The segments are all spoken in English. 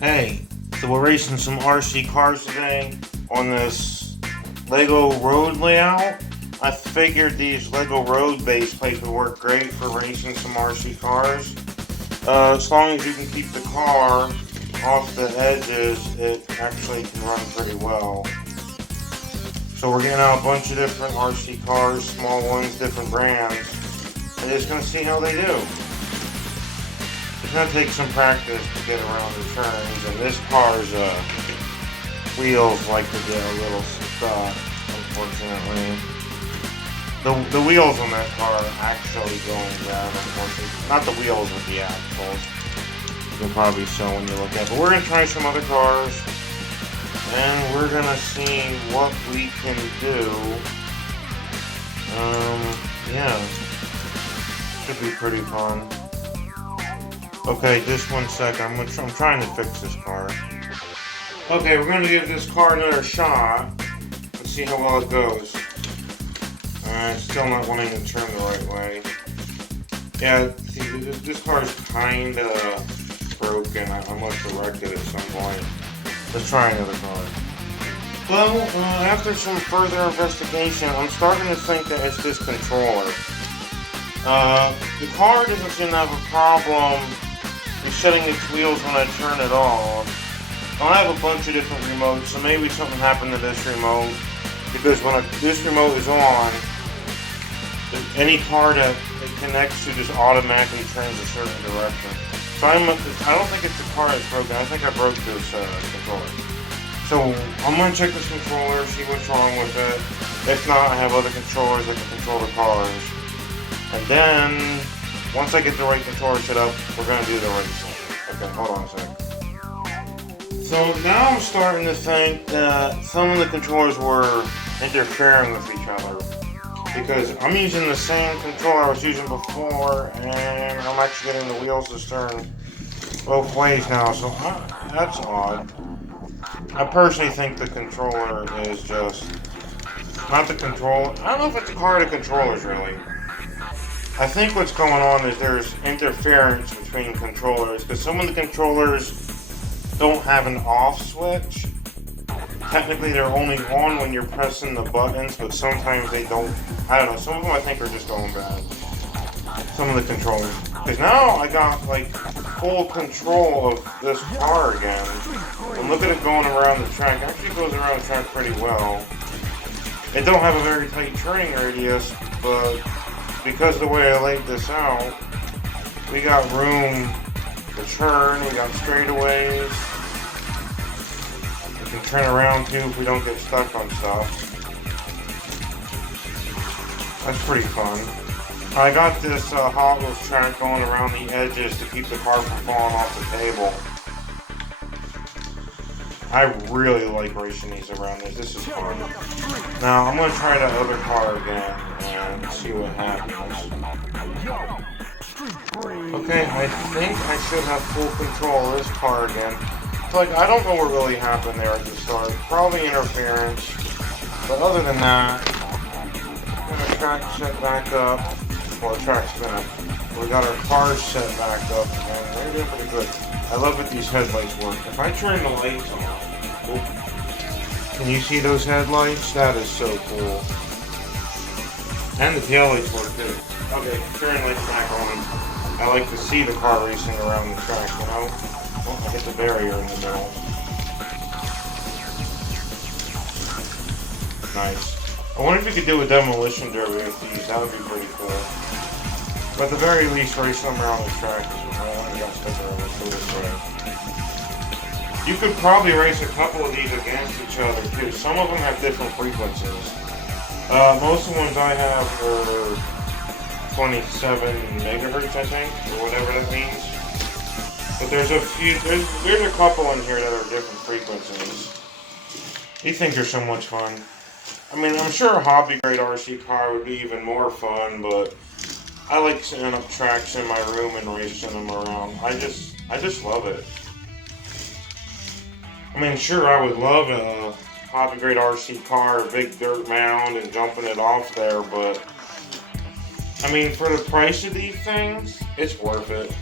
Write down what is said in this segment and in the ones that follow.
Hey, so we're racing some RC cars today on this Lego road layout. I figured these Lego road base plates would work great for racing some RC cars. As long as you can keep the car off the edges, it actually can run pretty well. So we're getting out a bunch of different RC cars, small ones, different brands, and just gonna see how they do. It's gonna take some practice to get around the turns, and this car's wheels like to get a little stuck, unfortunately. The wheels on that car are actually going bad, unfortunately. Not the wheels, but the axles. You can probably tell when you look at it. But we're gonna try some other cars, and we're gonna see what we can do. Yeah. Should be pretty fun. Okay, just 1 second. I'm trying to fix this car. Okay, we're going to give this car another shot. Let's see how well it goes. Still not wanting to turn the right way. Yeah, see, this car is kind of broken. I must have wrecked it at some point. Let's try another car. Well, after some further investigation, I'm starting to think that it's this controller. The car doesn't seem to have a problem resetting its wheels when I turn it on. I have a bunch of different remotes, so maybe something happened to this remote, because when this remote is on, any car that it connects to just automatically turns a certain direction. So I don't think it's the car that's broken. I think I broke this controller. So I'm going to check this controller, see what's wrong with it. If not, I have other controllers that can control the cars. And then, once I get the right controller set up, we're going to do the racing. Okay, hold on a second. So now I'm starting to think that some of the controllers were interfering with each other. Because I'm using the same controller I was using before, and I'm actually getting the wheels to turn both ways now, so that's odd. I personally think the controller is just, not the controller, I don't know if it's a car or the controllers really. I think what's going on is there's interference between controllers, because some of the controllers don't have an off switch. Technically they're only on when you're pressing the buttons, but sometimes they don't. I don't know, some of them I think are just going bad. Some of the controllers. Because now I got like full control of this car again. And look at it going around the track. It actually goes around the track pretty well. It don't have a very tight turning radius, but because of the way I laid this out, we got room to turn, we got straightaways. We can turn around too if we don't get stuck on stuff. That's pretty fun. I got this Hot Wheels track going around the edges to keep the car from falling off the table. I really like racing these around this. This is fun. Now, I'm going to try that other car again and see what happens. Okay, I think I should have full control of this car again. So, like, I don't know what really happened there at the start. Probably interference. But other than that, I'm going to track set back up. Well, the track's finished. We got our cars set back up and they're doing pretty good. I love that these headlights work. If I turn the lights on, can you see those headlights? That is so cool. And the tail lights work too. Okay, turn lights back on. I like to see the car racing around the track, you know? Oh, I hit the barrier in the middle. Nice. I wonder if you could do a demolition derby with these. That would be pretty cool. But at the very least, race them around the track is what I want to get stuck around this way. You could probably race a couple of these against each other too. Some of them have different frequencies. Most of the ones I have are 27 megahertz, I think, or whatever that means. But there's a few, there's a couple in here that are different frequencies. These things are so much fun. I mean, I'm sure a hobby grade RC car would be even more fun, but I like setting up tracks in my room and racing them around. I just love it. I mean, sure, I would love a hobby grade RC car, a big dirt mound, and jumping it off there, but I mean, for the price of these things, it's worth it.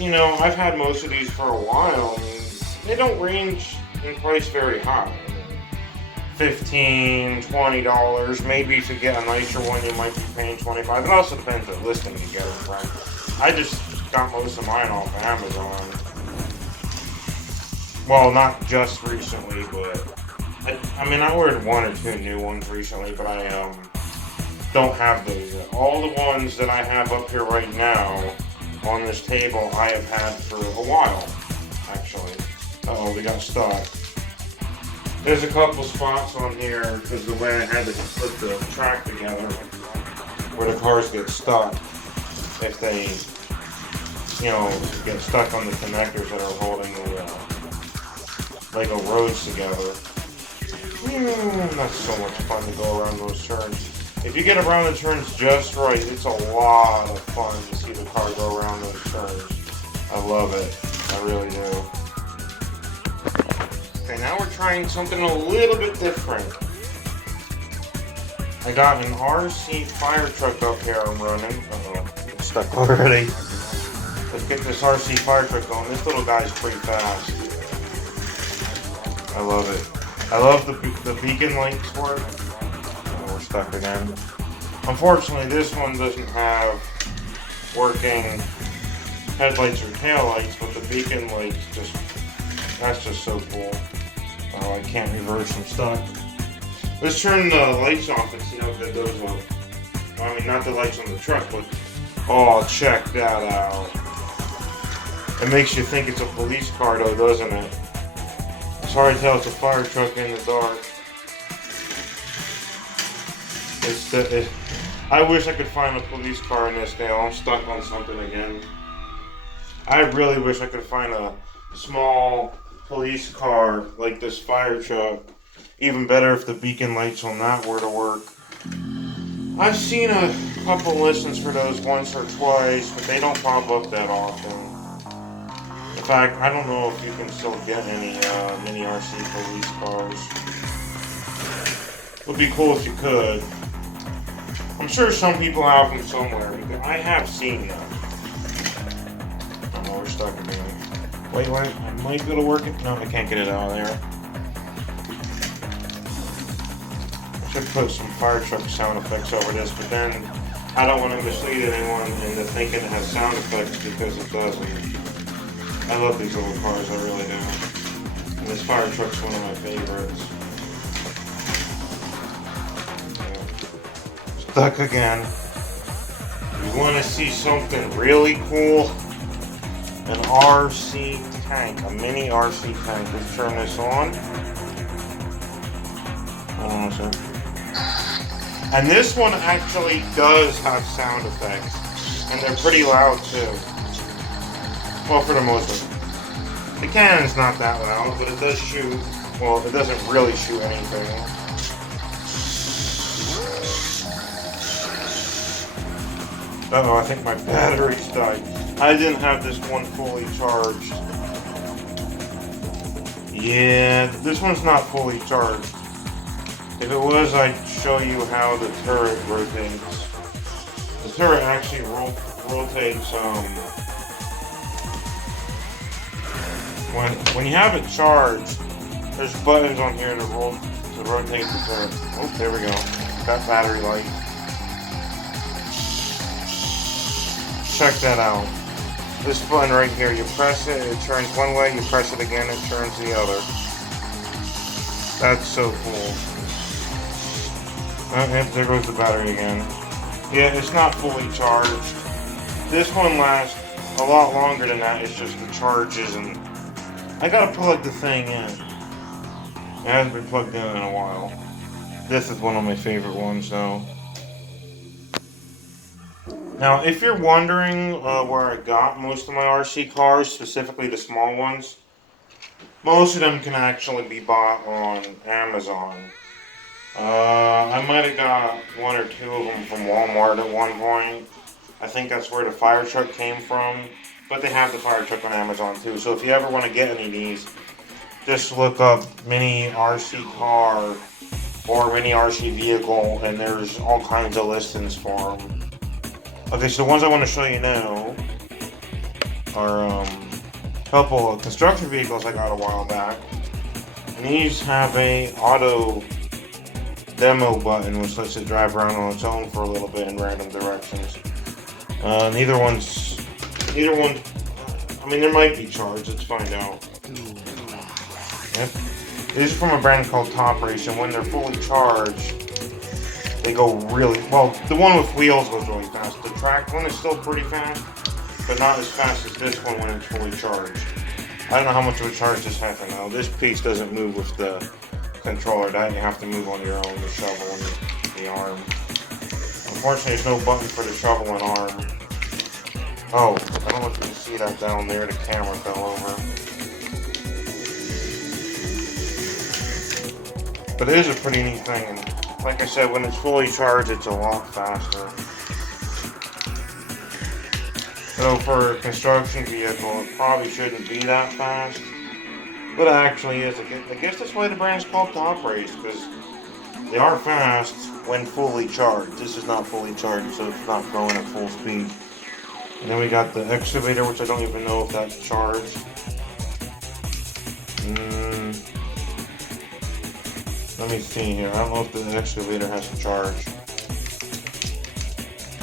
You know, I've had most of these for a while. I mean, they don't range in price very high. $15, $20. Maybe if you get a nicer one, you might be paying $25. It also depends on the listing you get it from. I just got most of mine off Amazon. Well, not just recently, but I mean, I ordered 1 or 2 new ones recently, but I don't have those yet. All the ones that I have up here right now on this table, I have had for a while, actually. Uh-oh, we got stuck. There's a couple spots on here because the way I had to put the track together where the cars get stuck if they, you know, get stuck on the connectors that are holding the Lego roads together. That's so much fun to go around those turns. If you get around the turns just right, it's a lot of fun to see the car go around those turns. I love it. I really do. Okay, now we're trying something a little bit different. I got an RC fire truck up here I'm running. Uh-oh, it's stuck already. Let's get this RC fire truck going. This little guy's pretty fast. I love it. I love the beacon lights for it. Oh, we're stuck again. Unfortunately, this one doesn't have working headlights or taillights, but the beacon lights that's just so cool. Oh, I can't reverse, I'm stuck. Let's turn the lights off and see how good those look. I mean, not the lights on the truck, but oh, check that out. It makes you think it's a police car though, doesn't it? It's hard to tell it's a fire truck in the dark. I wish I could find a police car in this now. I'm stuck on something again. I really wish I could find a small police car like this fire truck. Even better if the beacon lights on that were to work. I've seen a couple listings for those once or twice, but they don't pop up that often. In fact, I don't know if you can still get any mini RC police cars. Would be cool if you could. I'm sure some people have them somewhere. I have seen them. Oh, we're stuck again. Wait, I might be able to work it. No, I can't get it out of there. I should put some fire truck sound effects over this, but then I don't want to mislead anyone into thinking it has sound effects because it doesn't. I love these little cars, I really do. And this fire truck's one of my favorites. Yeah. Stuck again. You want to see something really cool? An RC tank, a mini RC tank. Let's turn this on. Hold on a second. And this one actually does have sound effects. And they're pretty loud too. Well, for the most part. The cannon's not that loud, but it does shoot. Well, it doesn't really shoot anything. Uh-oh, I think my battery's died. I didn't have this one fully charged. Yeah, this one's not fully charged. If it was, I'd show you how the turret rotates. The turret actually rotates, when you have it charged, there's buttons on here to rotate the turret. Oh, there we go. Got battery light. Check that out. This button right here, you press it, it turns one way, you press it again, it turns the other. That's so cool. Yep, there goes the battery again. Yeah, it's not fully charged. This one lasts a lot longer than that, it's just the charge isn't. I gotta plug the thing in. It hasn't been plugged in a while. This is one of my favorite ones though. Now, if you're wondering where I got most of my RC cars, specifically the small ones, most of them can actually be bought on Amazon. I might have got 1 or 2 of them from Walmart at one point. I think that's where the fire truck came from. But they have the fire truck on Amazon too. So if you ever want to get any of these, just look up mini RC car or mini RC vehicle, and there's all kinds of listings for them. Okay, so the ones I want to show you now are couple of construction vehicles I got a while back. And these have a auto demo button which lets it drive around on its own for a little bit in random directions. Neither one, I mean, there might be charged, let's find out. Yep. These are from a brand called Top Race, and when they're fully charged, they go really, well, the one with wheels goes really fast. The track one is still pretty fast, but not as fast as this one when it's fully charged. I don't know how much of a charge this has now. This piece doesn't move with the controller. That you have to move on your own, the shovel and the arm. Unfortunately, there's no button for the shovel and arm. Oh, I don't know if you can see that down there. The camera fell over. But it is a pretty neat thing. And like I said, when it's fully charged, it's a lot faster. So for a construction vehicle, it probably shouldn't be that fast. But it actually is. I guess that's why the brand's called Top Race, because they are fast when fully charged. This is not fully charged, so it's not going at full speed. And then we got the Excavator, which I don't even know if that's charged. Let me see here. I don't know if the Excavator has a charge.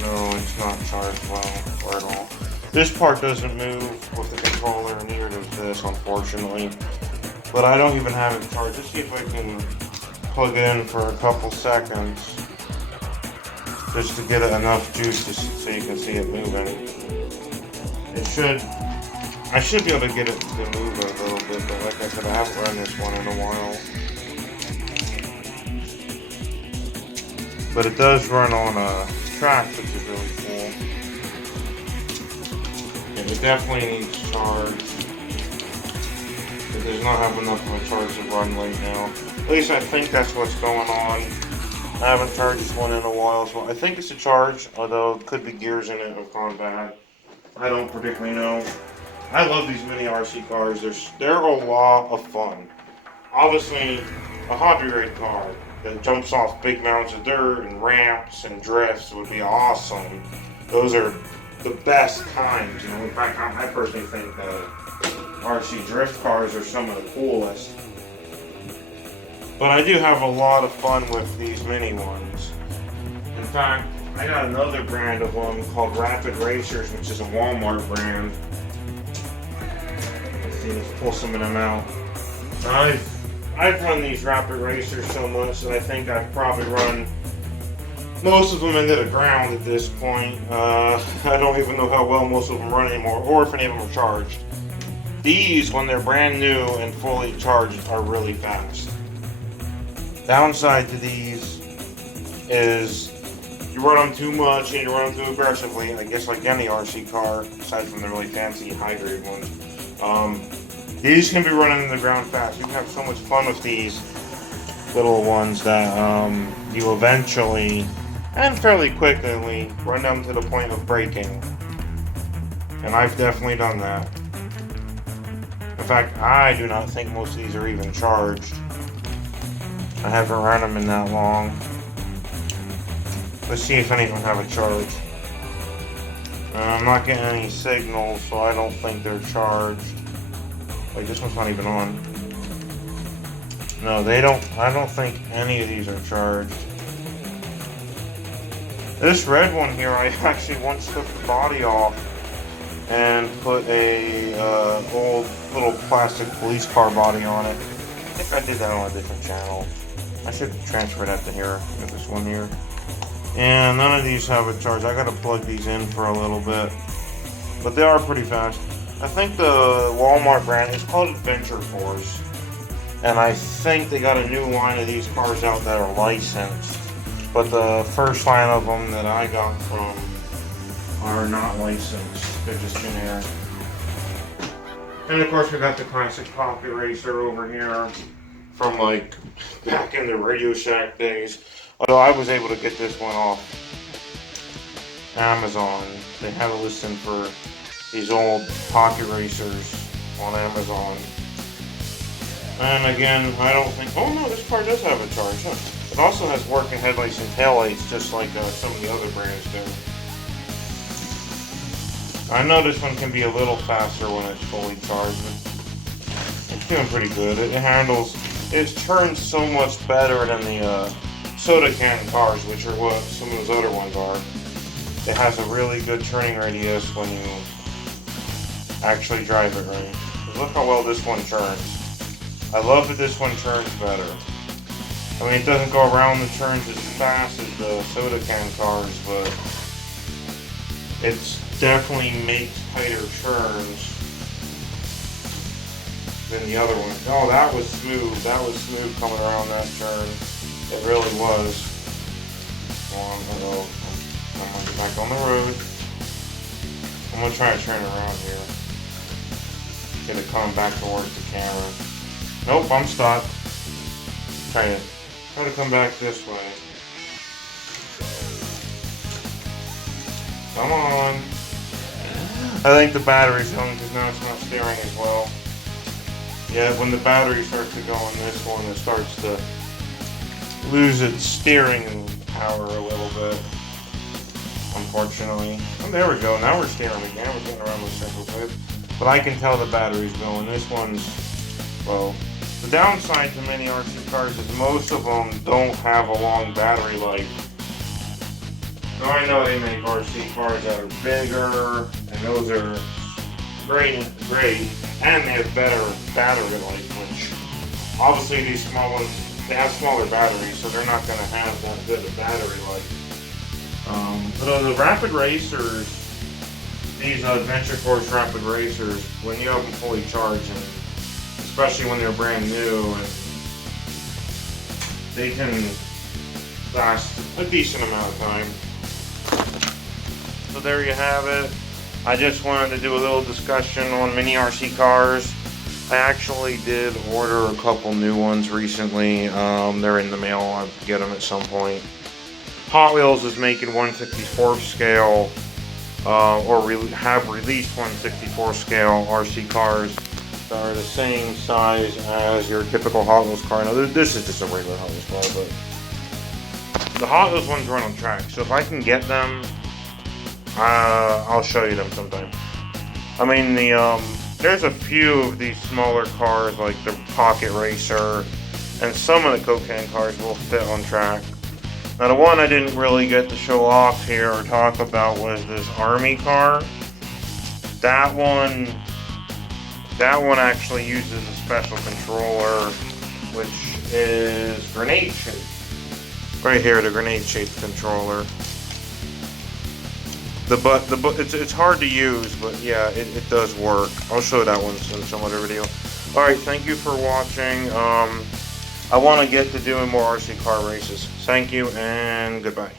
No, it's not charged well or at all. This part doesn't move with the controller, and neither does this, unfortunately. But I don't even have it charged. Let's see if I can plug it in for a couple seconds, just to get enough juice so you can see it moving. I should be able to get it to move a little bit, but like I said, I haven't run this one in a while. But it does run on a track, which is really cool. And it definitely needs charge. It does not have enough of a charge to run right now. At least I think that's what's going on. I haven't charged this one in a while, so I think it's a charge, although it could be gears in it have gone bad. I don't particularly know. I love these mini RC cars. They're a lot of fun. Obviously, a hobby raid car that jumps off big mounds of dirt and ramps and drifts would be awesome. Those are the best kinds. You know, in fact, I personally think RC drift cars are some of the coolest. But I do have a lot of fun with these mini ones. In fact, I got another brand of them called Rapid Racers, which is a Walmart brand. Let's see, let's pull some of them out. I've run these Rapid Racers so much that I think I've probably run most of them into the ground at this point. I don't even know how well most of them run anymore, or if any of them are charged. These, when they're brand new and fully charged, are really fast. Downside to these is you run them too much and you run them too aggressively, I guess like any RC car, aside from the really fancy high-grade ones. These can be running in the ground fast. You can have so much fun with these little ones that you eventually, and fairly quickly, run them to the point of breaking. And I've definitely done that. In fact, I do not think most of these are even charged. I haven't run them in that long. Let's see if any of them have a charge. I'm not getting any signals, so I don't think they're charged. Wait, this one's not even on. No, they don't. I don't think any of these are charged. This red one here, I actually once took the body off and put a old little plastic police car body on it. I think I did that on a different channel. I should transfer that to here, this one here. And none of these have a charge. I gotta plug these in for a little bit. But they are pretty fast. I think the Walmart brand is called Adventure Force. And I think they got a new line of these cars out that are licensed. But the first line of them that I got from are not licensed. They're just generic. And of course we got the classic Pocket Racer over here from like back in the Radio Shack days. Although I was able to get this one off Amazon. They have it listed for these old Pocket Racers on Amazon. And again, I don't think, oh no, this car does have a charge. Huh? It also has working headlights and taillights, just like some of the other brands do. I know this one can be a little faster when it's fully charged, but it's doing pretty good. It turns so much better than the soda can cars, which are what some of those other ones are. It has a really good turning radius when you actually drive it right. Look how well this one turns. I love that this one turns better. I mean, it doesn't go around the turns as fast as the soda can cars, but it's definitely makes tighter turns than the other one. Oh, that was smooth. That was smooth coming around that turn. It really was. I'm gonna get back on the road. I'm gonna try to turn around here. Get it coming back towards the camera. Nope, I'm stuck. Try to come back this way. Come on. I think the battery's going because now it's not steering as well. Yeah, when the battery starts to go on this one, it starts to lose its steering power a little bit. Unfortunately. Oh, there we go. Now we're steering again. We're getting around the circle bit. But I can tell the battery's going. This one's, well, the downside to many RC cars is most of them don't have a long battery life. Now I know they make RC cars that are bigger, and those are great, and they have better battery life, which obviously these small ones, they have smaller batteries, so they're not going to have that good of battery life. But the rapid racers, these Adventure Force rapid racers, when you have them fully charged, and especially when they're brand new, and they can last a decent amount of time. So there you have it. I just wanted to do a little discussion on mini RC cars. I actually did order a couple new ones recently. They're in the mail. I'll get them at some point. Hot Wheels is making 1/64 scale, have released 1/64 scale RC cars that are the same size as your typical Hot Wheels car. Now this is just a regular Hot Wheels car, but the Hot Wheels ones run on track. So if I can get them, I'll show you them sometime. I mean, there's a few of these smaller cars, like the Pocket Racer, and some of the Cocaine cars will fit on track. Now, the one I didn't really get to show off here or talk about was this Army car. That one actually uses a special controller, which is grenade shaped. Right here, the grenade shaped controller. It's hard to use, but yeah, it does work. I'll show that one in some other video. Alright, thank you for watching. I want to get to doing more RC car races. Thank you, and goodbye.